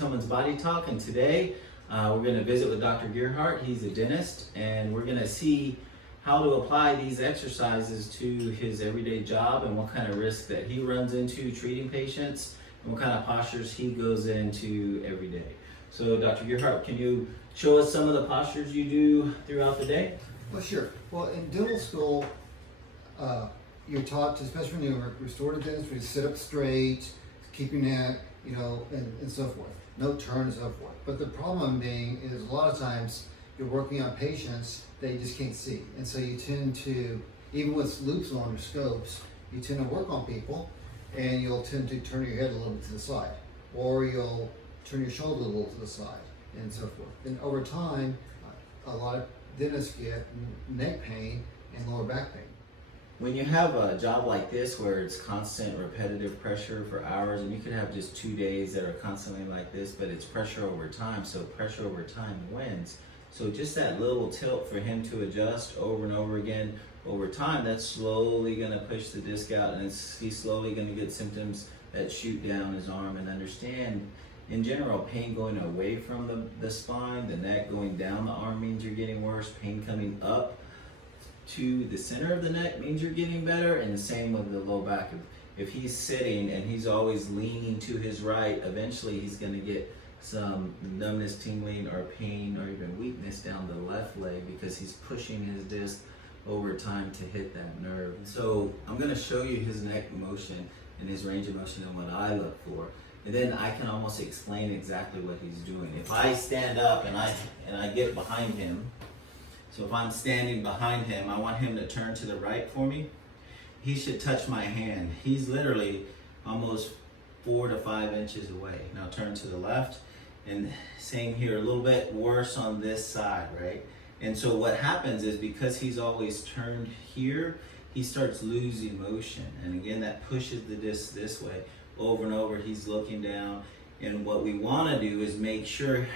Someone's Body Talk, and today we're going to visit with Dr. Gerhardt. He's a dentist, and we're going to see how to apply these exercises to his everyday job and what kind of risk that he runs into treating patients and what kind of postures he goes into every day. So Dr. Gerhardt, can you show us some of the postures you do throughout the day? Well, sure. Well, in dental school, you're taught to, especially when you're restorative dentistry, to sit up straight, keep your neck, and so forth. No turn and so forth. But the problem being is a lot of times you're working on patients that you just can't see. And so you tend to, even with loops on or scopes, you tend to work on people and you'll tend to turn your head a little bit to the side. Or you'll turn your shoulder a little to the side and so forth. And over time, a lot of dentists get neck pain and lower back pain. When you have a job like this where it's constant repetitive pressure for hours, and you could have just 2 days that are constantly like this, but it's pressure over time, so pressure over time wins. So just that little tilt for him to adjust over and over again over time, that's slowly going to push the disc out, and he's slowly going to get symptoms that shoot down his arm. And understand, in general, pain going away from the spine, the neck going down the arm means you're getting worse. Pain coming up to the center of the neck means you're getting better, and the same with the low back. If he's sitting and he's always leaning to his right, eventually he's going to get some numbness, tingling, or pain, or even weakness down the left leg because he's pushing his disc over time to hit that nerve. So I'm going to show you his neck motion and his range of motion and what I look for, and then I can almost explain exactly what he's doing. If I stand up and I get behind him, so if I'm standing behind him, I want him to turn to the right for me. He should touch my hand. He's literally almost 4 to 5 inches away. Now turn to the left, and same here, a little bit worse on this side, right? And so what happens is, because he's always turned here, he starts losing motion. And again, that pushes the disc this way. Over and over, he's looking down. And what we want to do is make sure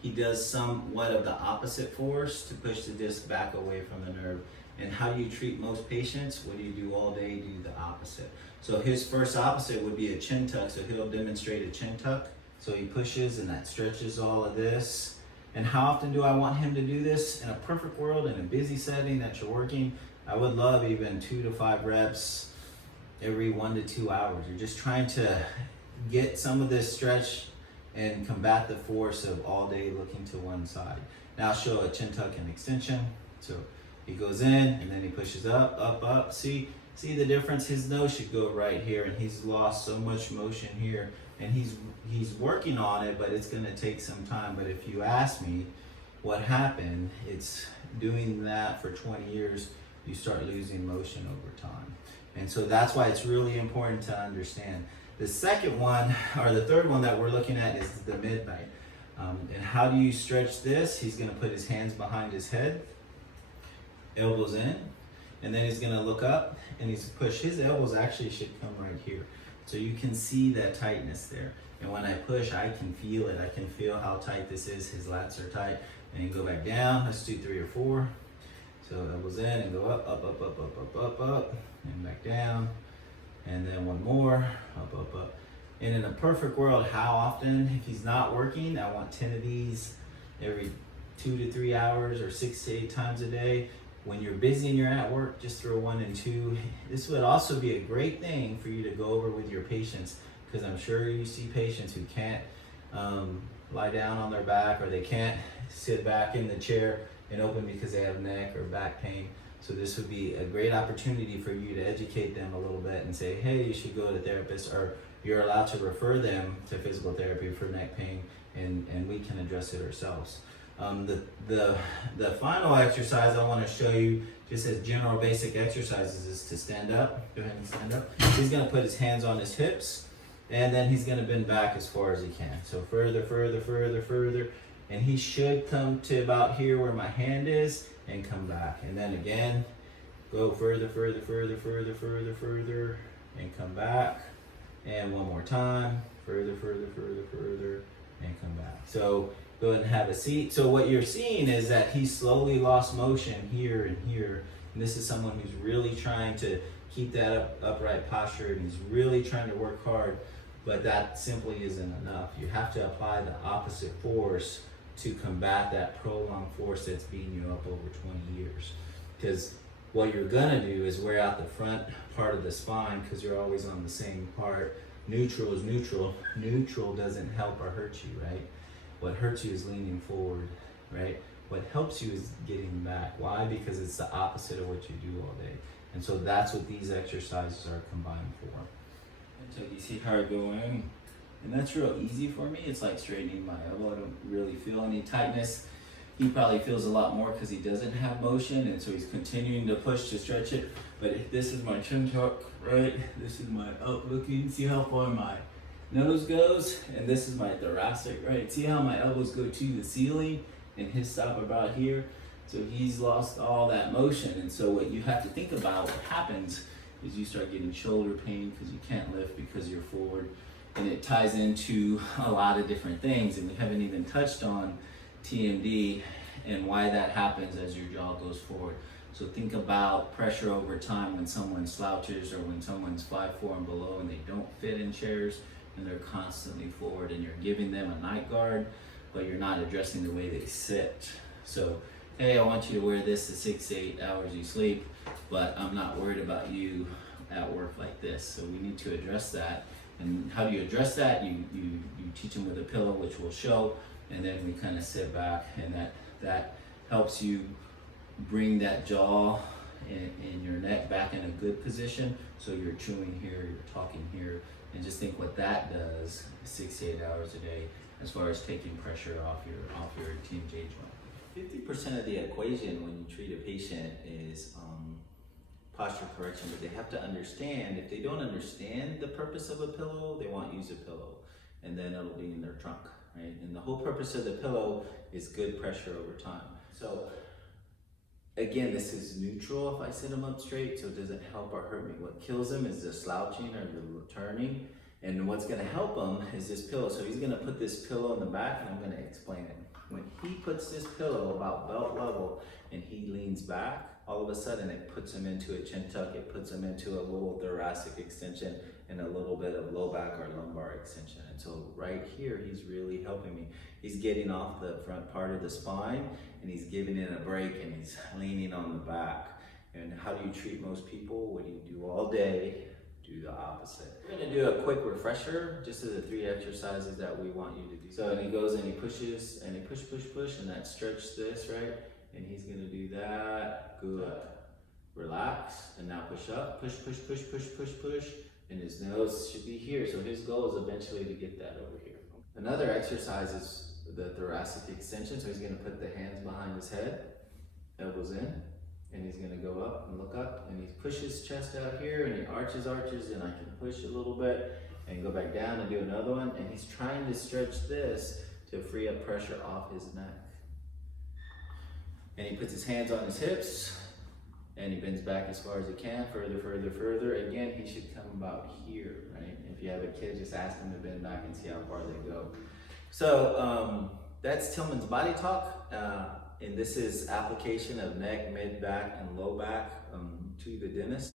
he does somewhat of the opposite force to push the disc back away from the nerve. And how do you treat most patients? What do you do all day? Do the opposite. So his first opposite would be a chin tuck. So he'll demonstrate a chin tuck. So he pushes, and that stretches all of this. And how often do I want him to do this? In a perfect world, in a busy setting that you're working, I would love even 2 to 5 reps every 1 to 2 hours. You're just trying to get some of this stretch and combat the force of all day looking to one side. Now I'll show a chin tuck and extension. So he goes in and then he pushes up, up, up. See the difference? His nose should go right here, and he's lost so much motion here. And he's working on it, but it's gonna take some time. But if you ask me what happened, it's doing that for 20 years, you start losing motion over time. And so that's why it's really important to understand. The second one, or the third one that we're looking at, is the midnight. And how do you stretch this? He's gonna put his hands behind his head, elbows in, and then he's gonna look up and he's push. His elbows actually should come right here. So you can see that tightness there. And when I push, I can feel it. I can feel how tight this is. His lats are tight. And you go back down. Let's do 3 or 4. So elbows in and go up, up, up, up, up, up, up, up, and back down. And then one more, up, up, up. And in a perfect world, how often? If he's not working, I want 10 of these every 2 to 3 hours, or 6 to 8 times a day. When you're busy and you're at work, just throw 1 and 2. This would also be a great thing for you to go over with your patients, because I'm sure you see patients who can't lie down on their back, or they can't sit back in the chair and open because they have neck or back pain. So this would be a great opportunity for you to educate them a little bit and say, hey, you should go to therapists, or you're allowed to refer them to physical therapy for neck pain, and we can address it ourselves. The final exercise I want to show you, just as general basic exercises, is to stand up. Go ahead and stand up. He's going to put his hands on his hips, and then he's going to bend back as far as he can. So further, further, further, further. And he should come to about here where my hand is and come back. And then again, go further, further, further, further, further, further, and come back. And one more time, further, further, further, further, and come back. So go ahead and have a seat. So what you're seeing is that he slowly lost motion here and here. And this is someone who's really trying to keep that upright posture, and he's really trying to work hard. but that simply isn't enough. You have to apply the opposite force to combat that prolonged force that's beating you up over 20 years. Because what you're gonna do is wear out the front part of the spine because you're always on the same part. Neutral is neutral. Neutral doesn't help or hurt you, right? What hurts you is leaning forward, right? What helps you is getting back. Why? Because it's the opposite of what you do all day. And so that's what these exercises are combined for. And so you see how I go in? And that's real easy for me. It's like straightening my elbow. I don't really feel any tightness. He probably feels a lot more because he doesn't have motion, and so he's continuing to push to stretch it. But this is my chin tuck, right? This is my up looking. See how far my nose goes? And this is my thoracic, right? See how my elbows go to the ceiling and his stop about here? So he's lost all that motion. And so what you have to think about, what happens is you start getting shoulder pain because you can't lift because you're forward. And it ties into a lot of different things. And we haven't even touched on TMD and why that happens as your jaw goes forward. So think about pressure over time when someone slouches or when someone's 5'4" and below and they don't fit in chairs and they're constantly forward, and you're giving them a night guard, but you're not addressing the way they sit. So, hey, I want you to wear this the 6 to 8 hours you sleep, but I'm not worried about you at work like this. So we need to address that. And how do you address that? You teach them with a pillow, which will show, and then we kind of sit back, and that helps you bring that jaw and your neck back in a good position. So you're chewing here, you're talking here, and just think what that does 6 to 8 hours a day as far as taking pressure off your TMJ joint. 50% of the equation when you treat a patient is posture correction, but they have to understand. If they don't understand the purpose of a pillow, they won't use a pillow, and then it'll be in their trunk, right? And the whole purpose of the pillow is good pressure over time. So again, this is neutral if I sit them up straight, so it doesn't help or hurt me. What kills them is the slouching or the turning, and what's gonna help them is this pillow. So he's gonna put this pillow in the back, and I'm gonna explain it. When he puts this pillow about belt level and he leans back, all of a sudden it puts him into a chin tuck, it puts him into a little thoracic extension and a little bit of low back or lumbar extension. And so right here, he's really helping me. He's getting off the front part of the spine and he's giving it a break and he's leaning on the back. And how do you treat most people? What do you do all day? Do the opposite. We're gonna do a quick refresher, just of the 3 exercises that we want you to do. So, and he goes and he pushes and he push, and that stretch this, right? And he's gonna do that, good. Relax, and now push up, push. And his nose should be here. So his goal is eventually to get that over here. Another exercise is the thoracic extension. So he's gonna put the hands behind his head, elbows in, and he's gonna go up and look up, and he pushes chest out here, and he arches, and I can push a little bit, and go back down and do another one, and he's trying to stretch this to free up pressure off his neck. And he puts his hands on his hips, and he bends back as far as he can, further. Again, he should come about here, right? If you have a kid, just ask them to bend back and see how far they go. So that's Tillman's Body Talk. And this is application of neck, mid back, and low back to the dentist.